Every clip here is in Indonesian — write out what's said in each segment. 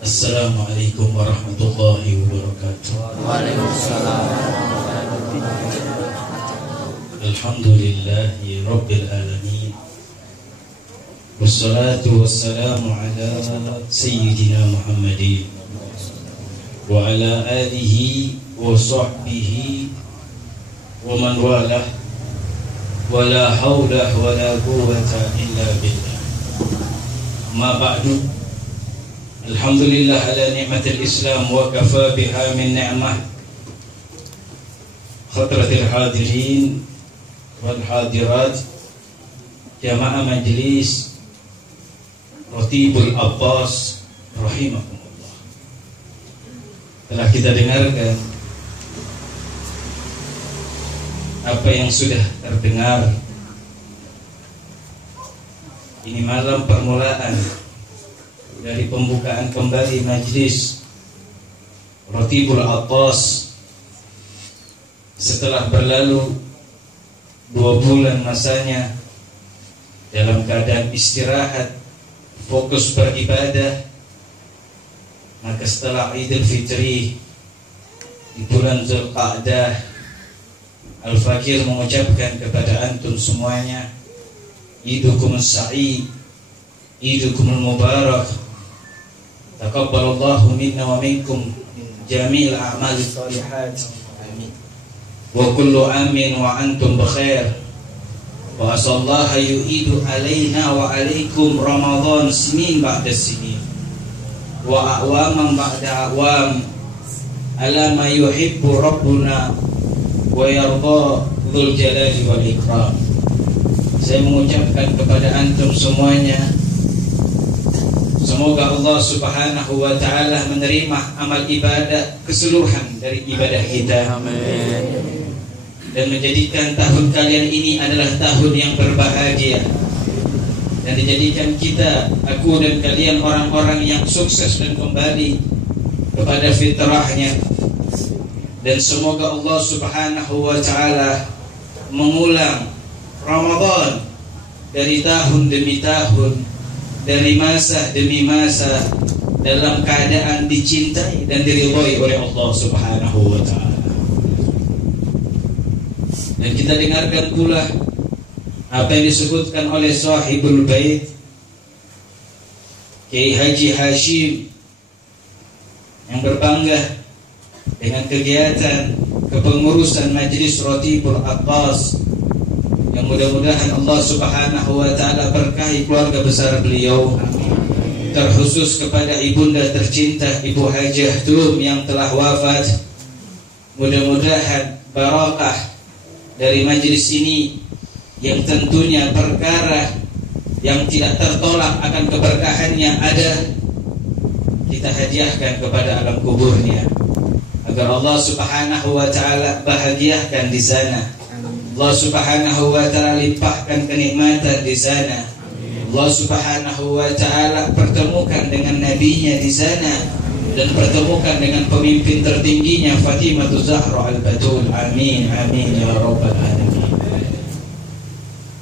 Assalamualaikum warahmatullahi wabarakatuh. Waalaikumsalam. Alhamdulillahi rabbil alamin. Wassalatu wassalamu ala sayyidina Muhammadin wa ala alihi wa sahbihi wa man walah. Wa la hawla wa la quwwata illa billah. Ma ba'du. Alhamdulillah ala ni'matil Islam wa kafa biha min ni'mah. Khatratil hadirin wal hadirat, jamaah majlis Ratibul Abbas rahimakumullah. Telah kita dengarkan apa yang sudah terdengar. Ini malam permulaan dari pembukaan kembali majlis Ratibul Abbas setelah berlalu 2 bulan masanya dalam keadaan istirahat, fokus beribadah. Maka setelah Idul Fitri di bulan Zulqa'dah, Al-Fakir mengucapkan kepada antum semuanya, Idukum sa'id, Idukumul mubarak, taqabbalallahu minna wa minkum jami'il a'mali shalihat. Amin. Wa kullu amin wa antum bikhair. Wa asallaha yu'idu alaina wa alaikum Ramadan sinin ba'da sinin wa a'waman ba'da a'wam ala ma yuhibbu rabbuna wa yarda dzul jalali wal ikram. Saya mengucapkan kepada antum semuanya, semoga Allah Subhanahu wa ta'ala menerima amal ibadah keseluruhan dari ibadah kita. Amin. Dan menjadikan tahun kalian ini adalah tahun yang berbahagia, dan dijadikan kita, aku dan kalian, orang-orang yang sukses dan kembali kepada fitrahnya. Dan semoga Allah Subhanahu wa ta'ala mengulang Ramadan dari tahun demi tahun, dari masa demi masa, dalam keadaan dicintai dan diridhoi oleh Allah Subhanahu wa ta'ala. Dan kita dengarkan pula apa yang disebutkan oleh Sahibul Bait Kiai Haji Hashim, yang berbangga dengan kegiatan kepengurusan Majlis Ratibul Abbas, yang mudah-mudahan Allah Subhanahu wa ta'ala berkahi keluarga besar beliau, terkhusus kepada ibunda tercinta Ibu Hajah Tum yang telah wafat. Mudah-mudahan barakah dari majlis ini, yang tentunya perkara yang tidak tertolak akan keberkahannya ada, kita hadiahkan kepada alam kuburnya, agar Allah Subhanahu wa ta'ala bahagiakan di sana. Allah Subhanahu wa ta'ala limpahkan kenikmatan di sana. Allah Subhanahu wa ta'ala pertemukan dengan nabinya di sana, dan pertemukan dengan pemimpin tertingginya Fatimah Zahra Al-Batul. Amin amin ya rabbal alamin.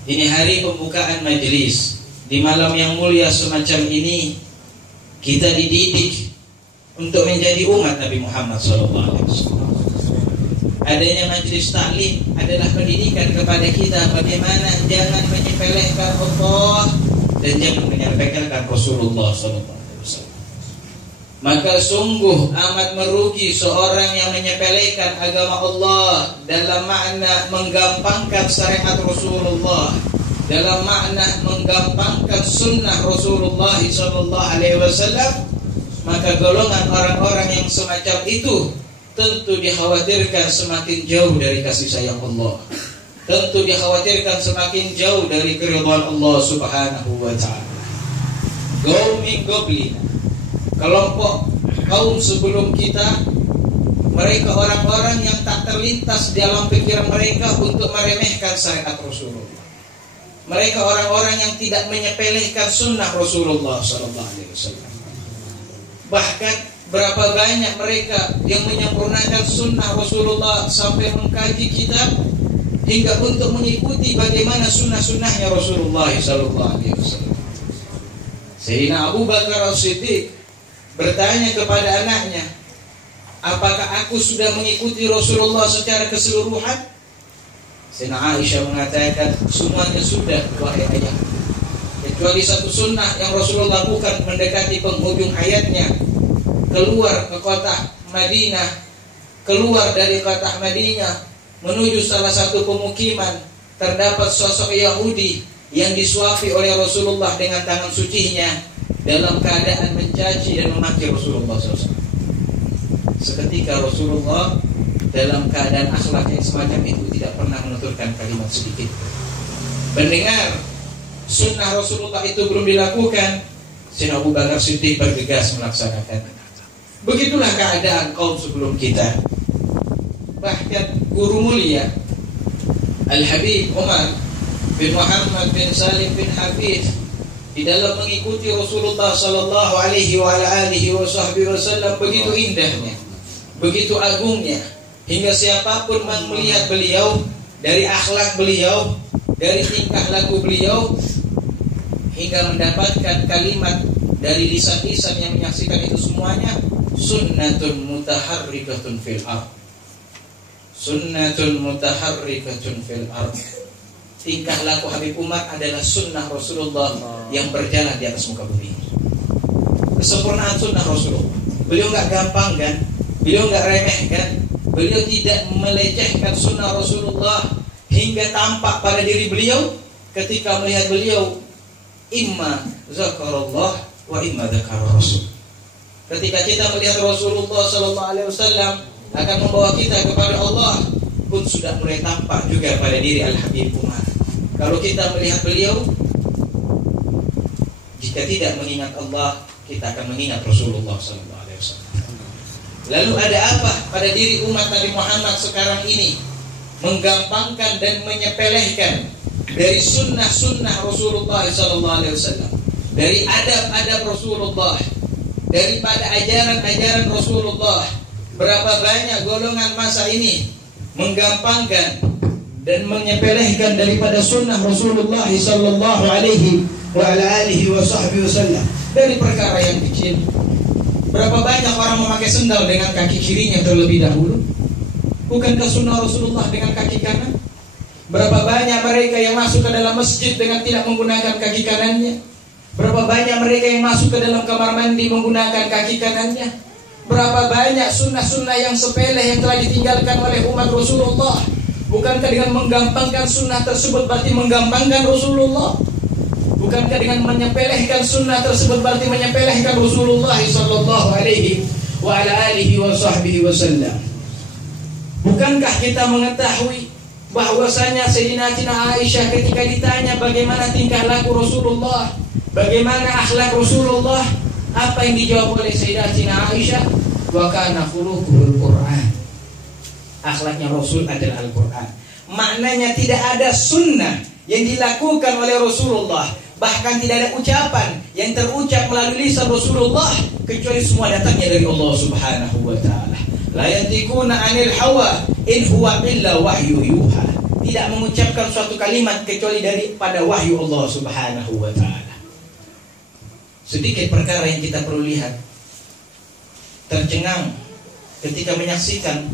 Ini hari pembukaan majelis. Di malam yang mulia semacam ini, kita dididik untuk menjadi umat Nabi Muhammad SAW. Adanya majelis taklim adalah pendidikan kepada kita bagaimana jangan menyepelekan Allah dan jangan menyepelekan Rasulullah SAW. Maka sungguh amat merugi seorang yang menyepelekan agama Allah dalam makna menggampangkan syariat Rasulullah, dalam makna menggampangkan sunnah Rasulullah SAW. Maka golongan orang-orang yang semacam itu tentu dikhawatirkan semakin jauh dari kasih sayang Allah, tentu dikhawatirkan semakin jauh dari keridhaan Allah Subhanahu wa ta'ala. Qaum min qablina, kelompok kaum sebelum kita, mereka orang-orang yang tak terlintas dalam pikiran mereka untuk meremehkan syariat Rasulullah. Mereka orang-orang yang tidak menyepelekan sunnah Rasulullah SAW. Bahkan berapa banyak mereka yang menyempurnakan sunnah Rasulullah sampai mengkaji kitab hingga untuk mengikuti bagaimana sunnah-sunnahnya Rasulullah SAW. Sayyidina Abu Bakar As-Siddiq bertanya kepada anaknya, apakah aku sudah mengikuti Rasulullah secara keseluruhan? Sayyidina Aisyah mengatakan, semuanya sudah wahai ayah, kecuali satu sunnah yang Rasulullah lakukan mendekati penghujung hayatnya. Keluar ke kota Madinah, keluar dari kota Madinah menuju salah satu pemukiman, terdapat sosok Yahudi yang disuapi oleh Rasulullah dengan tangan sucinya dalam keadaan mencaci dan memaki Rasulullah SAW. Seketika Rasulullah dalam keadaan akhlak yang semacam itu tidak pernah menuturkan kalimat sedikit. Mendengar sunnah Rasulullah itu belum dilakukan, Sayyidina Abu Bakar Siddiq bergegas melaksanakan. Begitulah keadaan kaum sebelum kita. Bahkan guru mulia Al-Habib Umar bin Muhammad bin Salim bin Habib di dalam mengikuti Rasulullah sallallahu alaihi wasallam begitu indahnya, begitu agungnya, hingga siapapun yang melihat beliau, dari akhlak beliau, dari tingkah laku beliau, hingga mendapatkan kalimat dari lisan-lisan yang menyaksikan itu semuanya, sunnatun mutaharrikatun fil ard. Sunnatun mutaharrikatun fil ard. Tingkah laku Habib Umar adalah sunnah Rasulullah yang berjalan di atas muka bumi. Kesempurnaan sunnah Rasulullah. Beliau enggak gampang kan? Beliau enggak remeh kan? Beliau tidak melecehkan sunnah Rasulullah hingga tampak pada diri beliau ketika melihat beliau imma zakarallah wa imma zakar Rasul. Ketika kita melihat Rasulullah sallallahu alaihi wasallam akan membawa kita kepada Allah, pun sudah mulai tampak juga pada diri Al-Habib Umar. Kalau kita melihat beliau, jika tidak mengingat Allah, kita akan mengingat Rasulullah sallallahu alaihi wasallam. Lalu ada apa pada diri umat Nabi Muhammad sekarang ini menggampangkan dan menyepelehkan dari sunnah-sunnah Rasulullah sallallahu alaihi wasallam, dari adab-adab Rasulullah, daripada ajaran-ajaran Rasulullah? Berapa banyak golongan masa ini menggampangkan dan menyepelehkan daripada sunnah Rasulullah sallallahu alaihi wasallam dari perkara yang kecil. Berapa banyak orang memakai sendal dengan kaki kirinya terlebih dahulu? Bukankah sunnah Rasulullah dengan kaki kanan? Berapa banyak mereka yang masuk ke dalam masjid dengan tidak menggunakan kaki kanannya? Berapa banyak mereka yang masuk ke dalam kamar mandi menggunakan kaki kanannya? Berapa banyak sunnah-sunnah yang sepele yang telah ditinggalkan oleh umat Rasulullah? Bukankah dengan menggampangkan sunnah tersebut berarti menggampangkan Rasulullah? Bukankah dengan menyepelehkan sunnah tersebut berarti menyepelehkan Rasulullah sallallahu alaihi wasallam? Bukankah kita mengetahui bahwasanya Sayyidina Aisyah ketika ditanya bagaimana tingkah laku Rasulullah, bagaimana akhlak Rasulullah, apa yang dijawab oleh Sayyidatina Aisyah? Wa kana khuluquhul Qur'an. Akhlaknya Rasul adalah Al-Qur'an. Maknanya tidak ada sunnah yang dilakukan oleh Rasulullah, bahkan tidak ada ucapan yang terucap melalui lisan Rasulullah kecuali semua datangnya dari Allah Subhanahu wa taala. La yantikuna 'anil hawa in huwa illa wahyu yuha. Tidak mengucapkan suatu kalimat kecuali daripada wahyu Allah Subhanahu wa taala. Sedikit perkara yang kita perlu lihat, tercengang ketika menyaksikan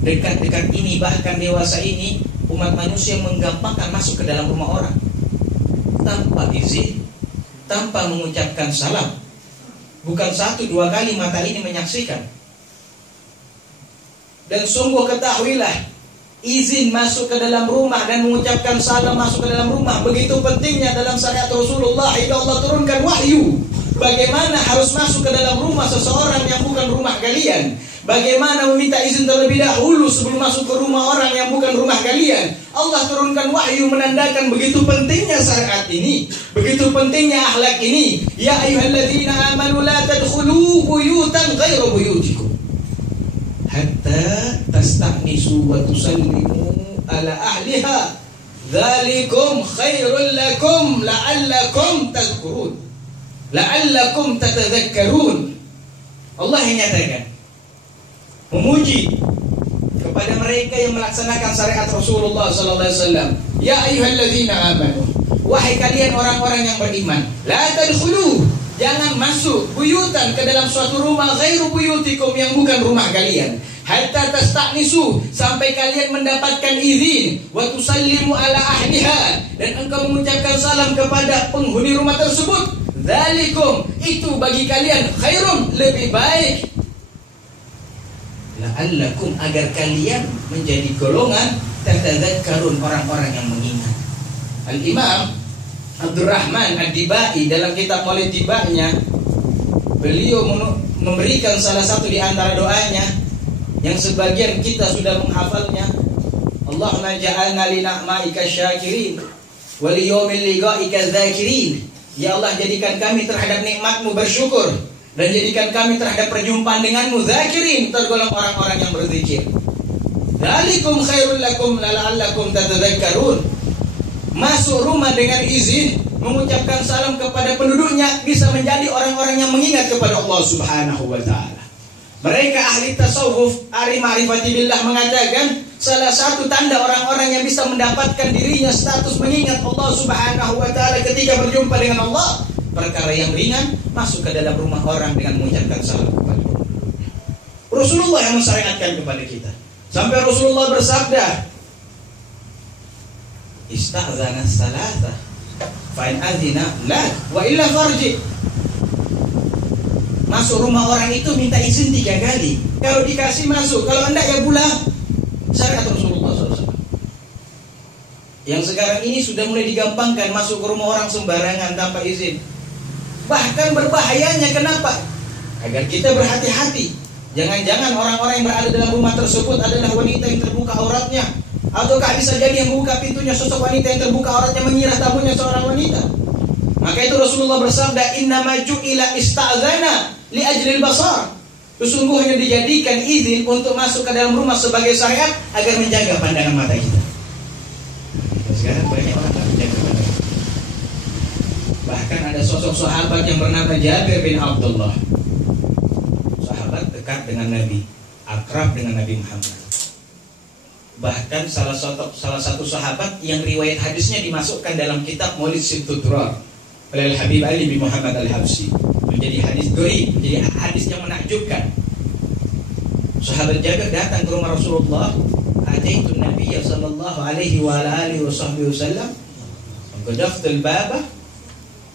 dekat-dekat ini, bahkan dewasa ini, umat manusia menggampangkan masuk ke dalam rumah orang tanpa izin, tanpa mengucapkan salam. Bukan satu dua kali mata ini menyaksikan. Dan sungguh ketahuilah, izin masuk ke dalam rumah dan mengucapkan salam masuk ke dalam rumah begitu pentingnya dalam syariat Rasulullah hingga Allah turunkan wahyu. Bagaimana harus masuk ke dalam rumah seseorang yang bukan rumah kalian? Bagaimana meminta izin terlebih dahulu sebelum masuk ke rumah orang yang bukan rumah kalian? Allah turunkan wahyu menandakan begitu pentingnya syariat ini, begitu pentingnya akhlak ini. Ya ayyuhalladzina amanu la tadkhulu buyutan ghairu buyutikum hatta tasta'nisu wa tusallimu ala ahliha. Dzalikum khairul lakum la'allakum tadhkurun. La'allakum tatadzakkarun. Allah yang nyatakan, memuji kepada mereka yang melaksanakan syariat Rasulullah sallallahu alaihi wasallam. Ya ayyuhalladzina amanu, wahai kalian orang-orang yang beriman, la tadkhulu, jangan masuk buyutan ke dalam suatu rumah ghairu buyutikum, yang bukan rumah kalian, hatta tasta'nisu, sampai kalian mendapatkan izin, wa tusallimu ala ahliha, dan engkau mengucapkan salam kepada penghuni rumah tersebut. Dzalikum, itu bagi kalian khairun, lebih baik, la'allakum, agar kalian menjadi golongan tatadzakkarun, orang-orang yang mengingat. Al-Imam Abdurrahman Ad-Dibai dalam kitab Maulid Dibanya, beliau memberikan salah satu di antara doanya yang sebagian kita sudah menghafalnya. Allahumma ja'alna li na'maika syakirin wa li yawmil liqa'ika dzakirin. Ya Allah, jadikan kami terhadap nikmat-Mu bersyukur, dan jadikan kami terhadap perjumpaan denganmu zakirin, tergolong orang-orang yang berzikir. Dzalikum khairul lakum la'allakum tatadzakkarun. Masuk rumah dengan izin, mengucapkan salam kepada penduduknya, bisa menjadi orang-orang yang mengingat kepada Allah Subhanahu wa ta'ala. Mereka ahli tasawuf, ahli ma'rifati billah mengatakan, salah satu tanda orang-orang yang bisa mendapatkan dirinya status mengingat Allah Subhanahu wa ta'ala ketika berjumpa dengan Allah, perkara yang ringan, masuk ke dalam rumah orang dengan mengucapkan salam kepada Allah. Rasulullah yang mensyariatkan kepada kita. Sampai Rasulullah bersabda, ista'zana salasa fa in adzina la wa illa farji. Masuk rumah orang itu minta izin 3 kali. Kalau dikasih masuk, kalau enggak ya pulang. Syariat Rasulullah SAW. Yang sekarang ini sudah mulai digampangkan, masuk ke rumah orang sembarangan tanpa izin. Bahkan berbahayanya, kenapa? Agar kita berhati-hati. Jangan-jangan orang-orang yang berada dalam rumah tersebut adalah wanita yang terbuka auratnya, ataukah bisa jadi yang membuka pintunya sosok wanita yang terbuka auratnya mengira tamunya seorang wanita. Maka itu Rasulullah bersabda, innama ju'ila ista'zana li ajlil basar. Sesungguhnya dijadikan izin untuk masuk ke dalam rumah sebagai syariat agar menjaga pandangan mata kita. Sekarang banyak orang tak menjaga pandangan. Bahkan ada sosok sahabat yang bernama Jabir bin Abdullah. Sahabat dekat dengan Nabi, akrab dengan Nabi Muhammad. Bahkan salah satu sahabat yang riwayat hadisnya dimasukkan dalam kitab Maulid Sibtuturar oleh Habib Ali bin Muhammad Al-Habsyi, menjadi hadis gharib, menjadi hadis yang menakjubkan. Sahabat Jabir datang ke rumah Rasulullah, ataitu Nabiy sallallahu alaihi wa alihi wasallam, qadaftul baba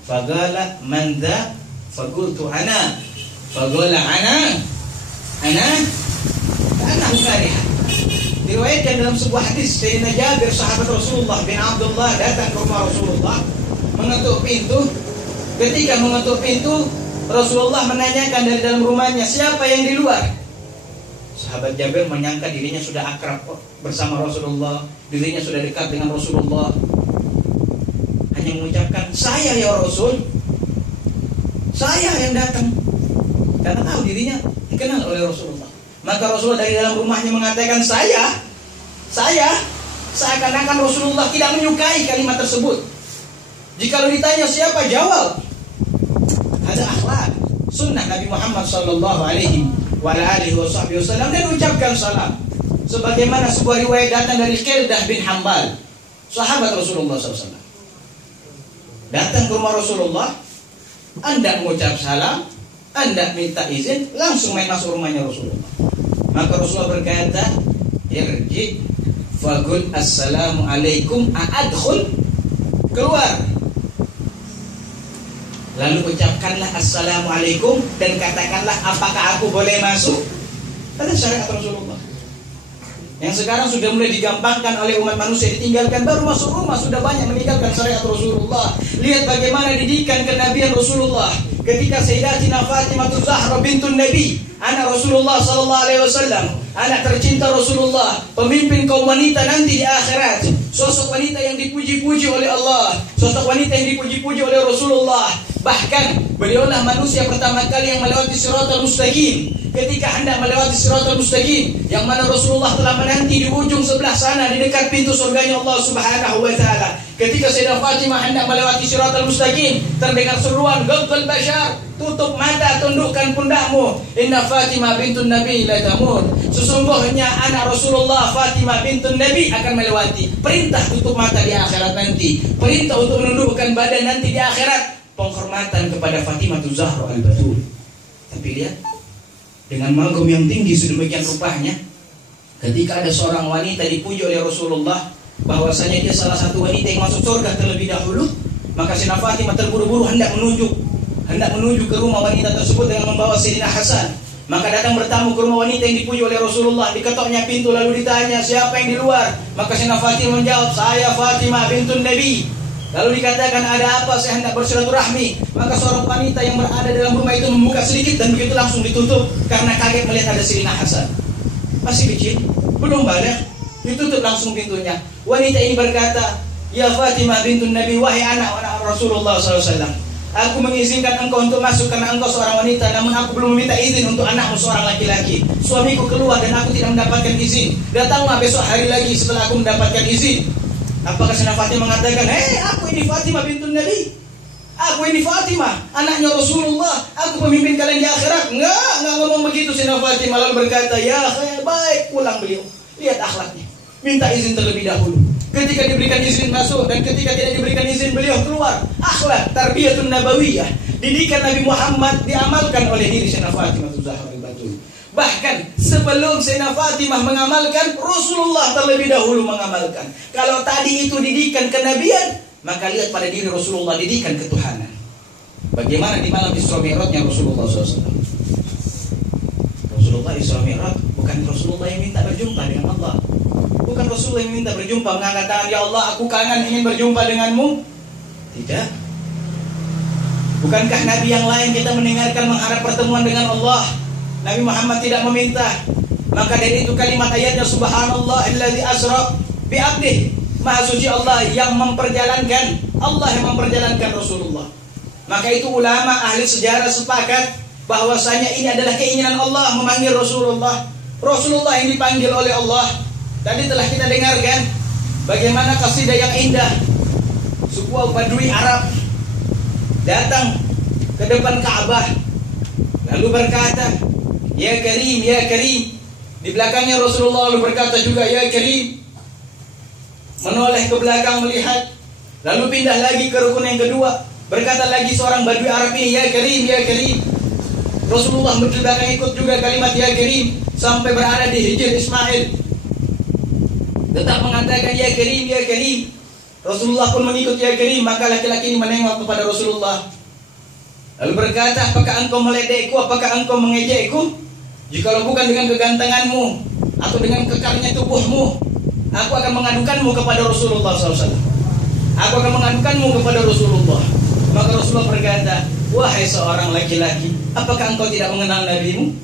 faqala man dha faqultu ana faqala ana karih. Diriwayatkan dalam sebuah hadis, Sayyidina Jabir sahabat Rasulullah bin Abdullah datang ke rumah Rasulullah, mengetuk pintu. Ketika mengetuk pintu, Rasulullah menanyakan dari dalam rumahnya, siapa yang di luar? Sahabat Jabir menyangka dirinya sudah akrab bersama Rasulullah, dirinya sudah dekat dengan Rasulullah. Hanya mengucapkan, saya ya Rasul, saya yang datang. Karena tahu dirinya dikenal oleh Rasulullah. Maka Rasulullah dari dalam rumahnya mengatakan, saya. Seakan-akan Rasulullah tidak menyukai kalimat tersebut. Jika ditanya siapa, jawab. Ada akhlak sunnah Nabi Muhammad sallallahu alaihi wasallam, dan ucapkan salam. Sebagaimana sebuah riwayat datang dari Khildah bin Hambal, sahabat Rasulullah SAW. Datang ke rumah Rasulullah, anda mengucap salam, anda minta izin, langsung main masuk rumahnya Rasulullah. Maka Rasulullah berkata, irji faqul assalamu alaikum a'adkhul, keluar. Lalu ucapkanlah assalamualaikum dan katakanlah, apakah aku boleh masuk? Ada syariat Rasulullah. Yang sekarang sudah mulai digampangkan oleh umat manusia, ditinggalkan, baru masuk rumah sudah banyak meninggalkan syariat Rasulullah. Lihat bagaimana didikan kenabian Rasulullah. Ketika Sayyidatina Fatimah Zahra bintun Nabi, anak Rasulullah sallallahu alaihi wasallam, anak tercinta Rasulullah, pemimpin kaum wanita nanti di akhirat, sosok wanita yang dipuji-puji oleh Allah, sosok wanita yang dipuji-puji oleh Rasulullah. Bahkan beliaulah manusia pertama kali yang melewati Shiratal Mustaqim. Ketika hendak melewati Shiratal Mustaqim, yang mana Rasulullah telah menanti di ujung sebelah sana, di dekat pintu surganya Allah Subhanahu wa taala. Ketika Sayyidah Fatimah hendak melewati Shiratal Mustaqim, terdengar seruan, "Ghaddal bashar, tutup mata, tundukkan pundakmu. Inna Fatimah bintun Nabi la tamut." Sesungguhnya anak Rasulullah Fatimah bintun Nabi akan melewati. Perintah tutup mata di akhirat nanti, perintah untuk menundukkan badan nanti di akhirat. penghormatan kepada Fatimah Zahra al-Batul. Tapi lihat, dengan magam yang tinggi sedemikian rupanya, ketika ada seorang wanita dipuji oleh Rasulullah bahwasanya dia salah satu wanita yang masuk surga terlebih dahulu, maka Sayyidina Fatimah terburu-buru hendak menuju ke rumah wanita tersebut dengan membawa Sayyidina Hasan. Maka datang bertamu ke rumah wanita yang dipuji oleh Rasulullah. Diketoknya pintu lalu ditanya siapa yang di luar. Maka Sayyidina Fatimah menjawab, saya Fatimah bintun Nabi. Lalu dikatakan ada apa, saya hendak bersilaturahmi. Maka seorang wanita yang berada dalam rumah itu membuka sedikit dan begitu langsung ditutup karena kaget melihat ada Sayyidina Hasan. Masih kecil, belum balik, ditutup langsung pintunya. Wanita ini berkata, ya Fatimah bintun Nabi, wahai anak Rasulullah SAW, aku mengizinkan engkau untuk masuk karena engkau seorang wanita, namun aku belum meminta izin untuk anakmu seorang laki-laki. Suamiku keluar dan aku tidak mendapatkan izin. Datanglah besok hari lagi setelah aku mendapatkan izin. Apakah Sayyidina Fatimah mengatakan, aku ini Fatimah bintun Nabi, aku ini Fatimah anaknya Rasulullah, aku pemimpin kalian di akhirat? Enggak ngomong begitu Sayyidina Fatimah. Lalu berkata, ya khair, baik, pulang beliau. Lihat akhlaknya, minta izin terlebih dahulu. Ketika diberikan izin masuk dan ketika tidak diberikan izin beliau keluar. Akhlak tarbiyatun nabawiyah, didikan Nabi Muhammad diamalkan oleh diri Sayyidina Fatimah Zahra al-Batul. Bahkan sebelum Sayyidina Fatimah mengamalkan, Rasulullah terlebih dahulu mengamalkan. Kalau tadi itu didikan kenabian, maka lihat pada diri Rasulullah didikan ketuhanan. Bagaimana di malam Isra Mi'rajnya Rasulullah SAW? Rasulullah Isra Mi'raj bukan Rasulullah yang minta berjumpa dengan Allah. Bukan Rasulullah yang minta berjumpa mengangkat tangan, ya Allah aku kangen ingin berjumpa denganmu. Tidak. Bukankah Nabi yang lain kita mendengarkan mengharap pertemuan dengan Allah? Nabi Muhammad tidak meminta. Maka dari itu kalimat ayatnya, subhanallah alladzi asra bi abdihi, maha suci Allah yang memperjalankan, Allah yang memperjalankan Rasulullah. Maka itu ulama ahli sejarah sepakat bahwasanya ini adalah keinginan Allah memanggil Rasulullah. Rasulullah yang dipanggil oleh Allah. Tadi telah kita dengarkan bagaimana qasidah yang indah. Sebuah badui Arab datang ke depan Ka'bah lalu berkata, ya Karim, ya Karim. Di belakangnya Rasulullah lalu berkata juga, ya Karim. Menoleh ke belakang melihat, lalu pindah lagi ke rukun yang kedua. Berkata lagi seorang badui Arab ini, ya Karim, ya Karim. Rasulullah di belakang ikut juga kalimat ya Karim sampai berada di Hijr Ismail. Tetap mengatakan ya Karim, ya Karim. Rasulullah pun mengikut ya Karim. Maka laki-laki ini menengok kepada Rasulullah lalu berkata, apakah engkau meledekku, apakah engkau mengejekku? Jikalau bukan dengan kegantenganmu atau dengan kekarnya tubuhmu, aku akan mengadukanmu kepada Rasulullah SAW. Aku akan mengadukanmu kepada Rasulullah. Maka Rasulullah berkata, wahai seorang laki-laki, apakah engkau tidak mengenal nabimu?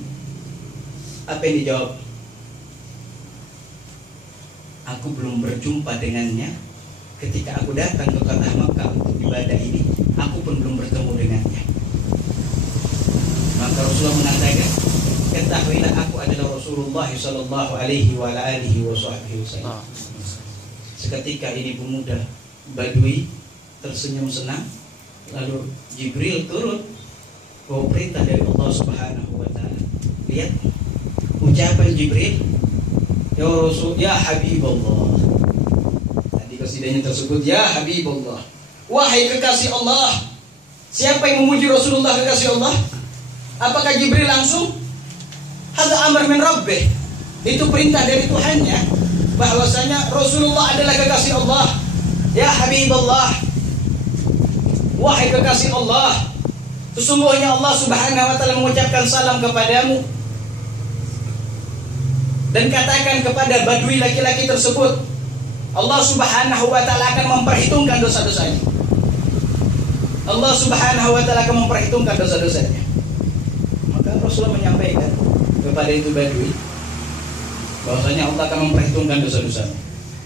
Apa yang dijawab? Aku belum berjumpa dengannya. Ketika aku datang ke kota Makkah untuk ibadah ini, aku pun belum bertemu dengannya. Maka Rasulullah mengatakan, ketahuilah aku adalah Rasulullah sallallahu alaihi wa alihi wasallam. Seketika ini pemuda badui tersenyum senang. Lalu Jibril turun bawa perintah dari Allah Subhanahu wa taala. Lihat ucapan Jibril, ya Rasul, ya Habibullah. Tadi kasidahnya tersebut, ya Habibullah, wahai kekasih Allah. Siapa yang memuji Rasulullah kekasih Allah? Apakah Jibril langsung? Hadza amr min rabbih. Itu perintah dari Tuhannya bahwasanya Rasulullah adalah kekasih Allah. Ya Habibullah, wahai kekasih Allah, sesungguhnya Allah Subhanahu wa taala mengucapkan salam kepadamu. Dan katakan kepada badui laki-laki tersebut, Allah Subhanahu wa taala akan memperhitungkan dosa-dosanya. Allah Subhanahu wa taala akan memperhitungkan dosa-dosanya. Maka Rasulullah menyampaikan kepada itu badui bahwasanya Allah akan memperhitungkan dosa-dosanya.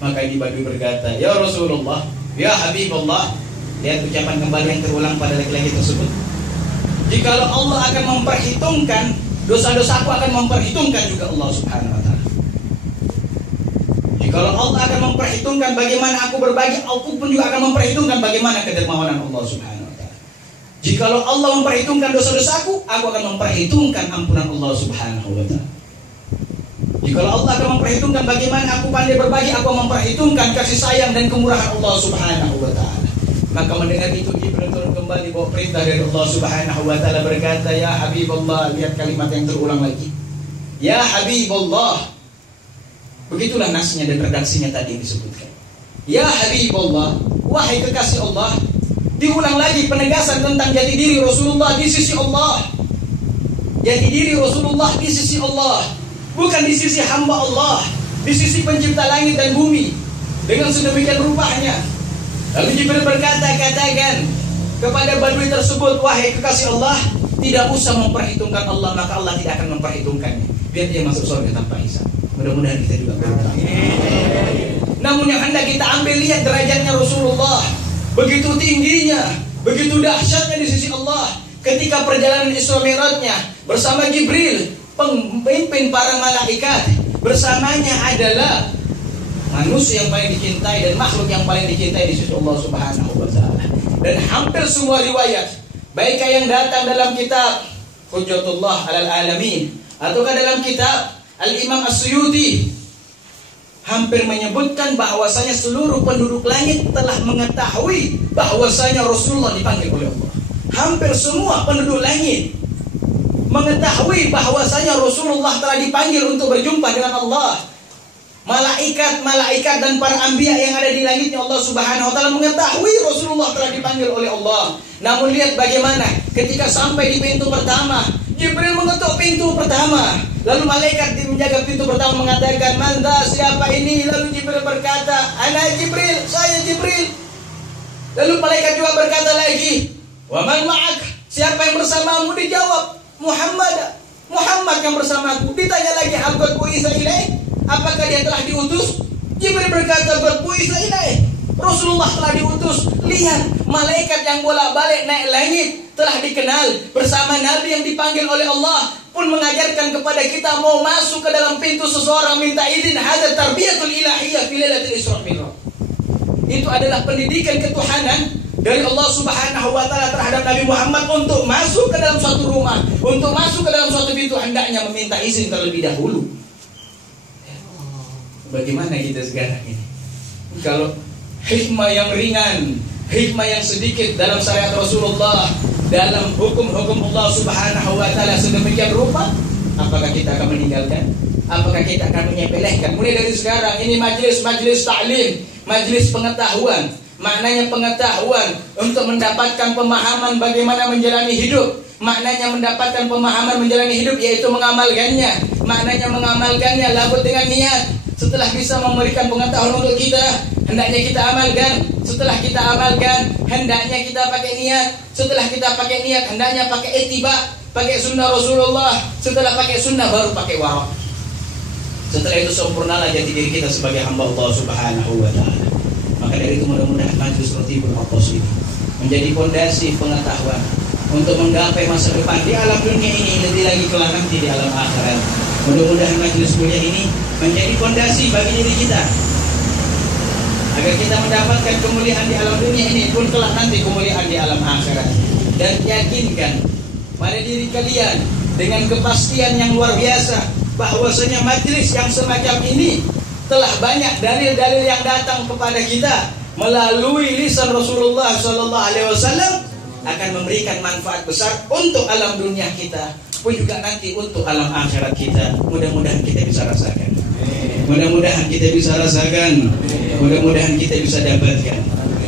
Maka ini badui berkata, ya Rasulullah, ya Habibullah. Lihat ucapan kembali yang terulang pada laki-laki tersebut. Jikalau Allah akan memperhitungkan dosa-dosaku, akan memperhitungkan juga Allah Subhanahu wa taala. Jikalau Allah akan memperhitungkan bagaimana aku berbagi, aku pun juga akan memperhitungkan bagaimana kedermawanan Allah Subhanahu wa taala. Jikalau Allah memperhitungkan dosa-dosaku, aku akan memperhitungkan ampunan Allah Subhanahu wa taala. Jikalau Allah akan memperhitungkan bagaimana aku pandai berbagi, aku memperhitungkan kasih sayang dan kemurahan Allah Subhanahu wa taala. Maka mendengar itu Jibril turun kembali bawa perintah dari Allah Subhanahu wa taala, berkata, "Ya Habibullah," lihat kalimat yang terulang lagi. "Ya Habibullah." Begitulah nasnya dan redaksinya tadi disebutkan. "Ya Habibullah," wahai kekasih Allah. Diulang lagi penegasan tentang jati diri Rasulullah di sisi Allah. Jati diri Rasulullah di sisi Allah, bukan di sisi hamba Allah, di sisi pencipta langit dan bumi. Dengan sedemikian rupanya, lalu Jibril berkata, "Katakan kepada badui tersebut, wahai kekasih Allah, tidak usah memperhitungkan Allah, maka Allah tidak akan memperhitungkannya. Biar dia masuk surga tanpa hisab." Mudah-mudahan kita juga berdoa. Namun yang hendak kita ambil, lihat derajatnya Rasulullah, begitu tingginya, begitu dahsyatnya di sisi Allah. Ketika perjalanan Isra Mi'rajnya bersama Jibril, pemimpin para malaikat, bersamanya adalah manusia yang paling dicintai dan makhluk yang paling dicintai di sisi Allah Subhanahu wa taala. Dan hampir semua riwayat, baik yang datang dalam kitab Hujjatullah 'alal Alamin ataukah dalam kitab Al-Imam As-Suyuti, hampir menyebutkan bahwasanya seluruh penduduk langit telah mengetahui bahwasanya Rasulullah dipanggil oleh Allah. Hampir semua penduduk langit mengetahui bahwasanya Rasulullah telah dipanggil untuk berjumpa dengan Allah. Malaikat dan para anbiya yang ada di langitnya Allah Subhanahu wa taala mengetahui Rasulullah telah dipanggil oleh Allah. Namun lihat bagaimana ketika sampai di pintu pertama, Jibril mengetuk pintu pertama. Lalu malaikat yang menjaga pintu pertama mengatakan, "Manda, siapa ini?" Lalu Jibril berkata, "Ana Jibril, saya Jibril." Lalu malaikat juga berkata lagi, "Wa man ma'ak?" Siapa yang bersamamu? Dijawab, Muhammad yang bersamaku. Ditanya lagi, "Hal qad bu'itsa ilaih?" Apakah dia telah diutus? Jibril berkata, "Qad bu'itsa ilaih." Rasulullah telah diutus. Lihat, malaikat yang bolak-balik naik langit telah dikenal bersama Nabi yang dipanggil oleh Allah pun mengajarkan kepada kita mau masuk ke dalam pintu seseorang minta izin. Hadza tarbiyatul ilahiyah fi lailatul Isra Mi'raj. Itu adalah pendidikan ketuhanan dari Allah Subhanahu wa taala terhadap Nabi Muhammad untuk masuk ke dalam suatu rumah, untuk masuk ke dalam suatu pintu hendaknya meminta izin terlebih dahulu. Bagaimana kita sekarang ini? Kalau hikmah yang ringan, hikmah yang sedikit dalam syariat Rasulullah, dalam hukum-hukum Allah Subhanahu wa taala sedemikian rupa, apakah kita akan meninggalkan? Apakah kita akan menyepelekan? Mulai dari sekarang ini majelis ta'lim, majelis pengetahuan. Maknanya pengetahuan untuk mendapatkan pemahaman bagaimana menjalani hidup. Maknanya mendapatkan pemahaman menjalani hidup yaitu mengamalkannya. Maknanya mengamalkannya labut dengan niat. Setelah bisa memberikan pengetahuan untuk kita, hendaknya kita amalkan. Setelah kita amalkan, hendaknya kita pakai niat. Setelah kita pakai niat, hendaknya pakai ittiba, pakai sunnah Rasulullah. Setelah pakai sunnah baru pakai wara'. Setelah itu sempurnalah jati diri kita sebagai hamba Allah Subhanahu wa taala. Maka dari itu mudah-mudahan majelis Ratibul Aqdas ini menjadi fondasi pengetahuan untuk menggapai masa depan di alam dunia ini, lebih lagi kelak nanti di alam akhirat. Mudah-mudahan majelis kuliah ini menjadi fondasi bagi diri kita agar kita mendapatkan kemuliaan di alam dunia ini pun kelak nanti kemuliaan di alam akhirat. Dan yakinkan pada diri kalian dengan kepastian yang luar biasa bahwasanya majelis yang semacam ini telah banyak dalil-dalil yang datang kepada kita melalui lisan Rasulullah SAW akan memberikan manfaat besar untuk alam dunia kita pun juga nanti untuk alam akhirat kita. Mudah-mudahan kita bisa rasakan. Mudah-mudahan kita bisa rasakan. Mudah-mudahan kita bisa dapatkan.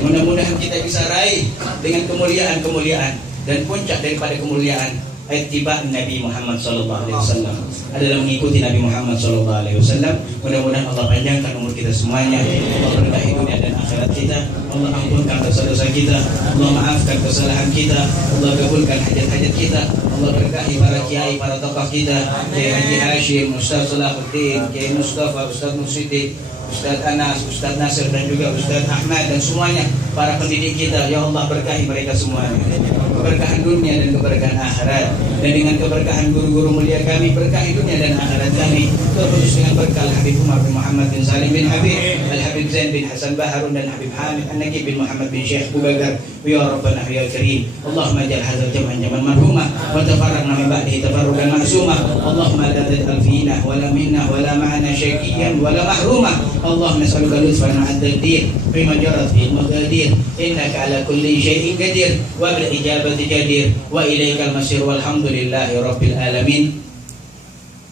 Mudah-mudahan kita bisa raih dengan kemuliaan-kemuliaan dan puncak daripada kemuliaan ittiba Nabi Muhammad sallallahu alaihi wasallam adalah mengikuti Nabi Muhammad sallallahu alaihi wasallam. Mudah-mudahan Allah panjangkan umur kita semuanya. Allah berkahi dunia dan akhirat kita. Allah ampunkan dosa-dosa kita. Allah maafkan kesalahan kita. Allah kabulkan hajat-hajat kita. Allah berkahi para kiai, para tokoh kita, Kiai Haji Hashim, Ustaz Salahuddin, Kiai Mustafa, Ustaz Nusidi, Ustaz Anas, Ustaz Nasir dan juga Ustaz Ahmad dan semuanya para pendidik kita. Ya Allah berkahi mereka semuanya. Keberkahan dunia dan keberkahan akhirat. Dan dengan keberkahan guru-guru mulia kami, berkahi dunia dan akhirat kami. Terkhusus dengan berkah Habib Umar bin Muhammad bin Salim bin Habib, Al-Habib Zain bin Hasan Baharun dan Habib Hamid An-Naqib bin Muhammad bin Syekh Abu Bakar. Ya Rabbana ya Karim, Allahumma ja'al hadzal jam'an jam'an marhuma wa tafarraqna min ba'dihi tafarruqan ma'suma. Allahumma la tad'al fina wa la minna wa la ma'ana syaqiyyan wa la mahruma. اللهم نسألك لطفا مع التقدير فيما جرت به المقادير إنك على كل شيء قدير وبالإجابة جدير وإليك المصير والحمد لله رب العالمين.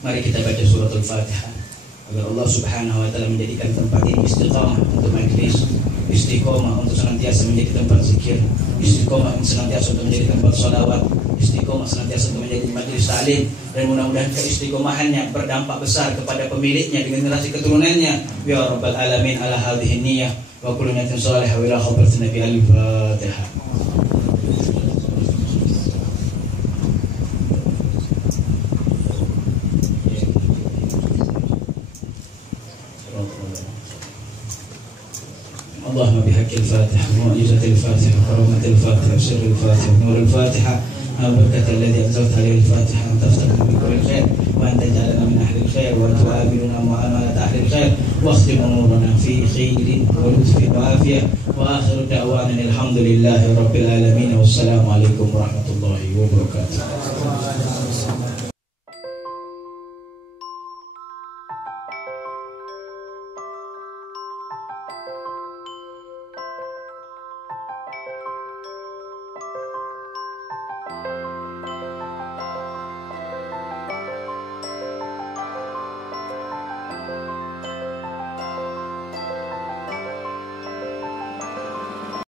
Mari kita baca suratul Fatihah agar Allah Subhanahu wa taala menjadikan tempat ini istiqamah untuk majlis, istiqamah untuk senantiasa menjadi tempat zikir, istiqamah senantiasa untuk menjadi tempat sholawat, istiqamah senantiasa untuk menjadi majlis ta'lim, dan mudah-mudahan keistiqomahannya berdampak besar kepada pemiliknya dengan generasi keturunannya. Ya Rabbal Alamin ala hadhihi niyyah wa kullu niyatin shalihah wa ila hadratin Nabi al-Fatihah. اللهم بحق الفاتحة ومعجزة الفاتحة وكرامة الفاتحة وسر الفاتحة ونور الفاتحة وبركة الذي أنزلت عليه الفاتحة أن تفتح بكل الخير وأن تجعلنا من أهل الخير وأن تعاملنا معاملة أهل الخير واختم أمورنا في خير ولطف وعافية وآخر دعوانا الحمد لله رب العالمين والسلام عليكم ورحمة الله وبركاته.